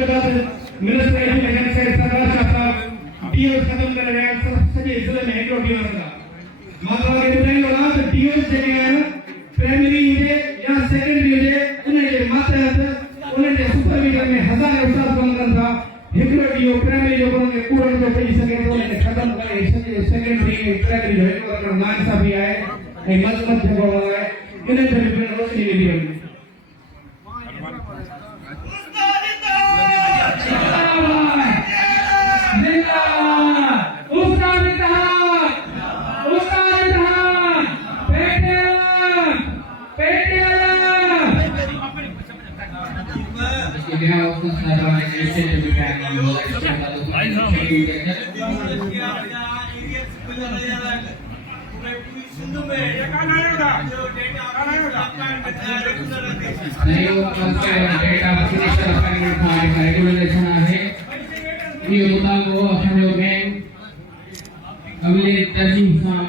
minister do खत्म कर रहे हैं सभी जिले में एक डीओ लगा मालवा के ट्रेन वाला तो डीओ जगह प्राइमरी है या सेकेंडरी है उन्हें मात्र उन्हें सुपरवाइजर में हजार उस्ताद बंदन था हिकड़ो डीओ प्राइमरी जो उन्हें पूरा जो कई सके तो उन्हें खत्म करे सेकेंडरी प्राइमरी जो है नाम सा भी आए ए मत जगह वाला है इन्हें भी रोशनी के लिए रेगुलेशन आहे ये मुताबिक वो असांजो बैंक अगले 10 साल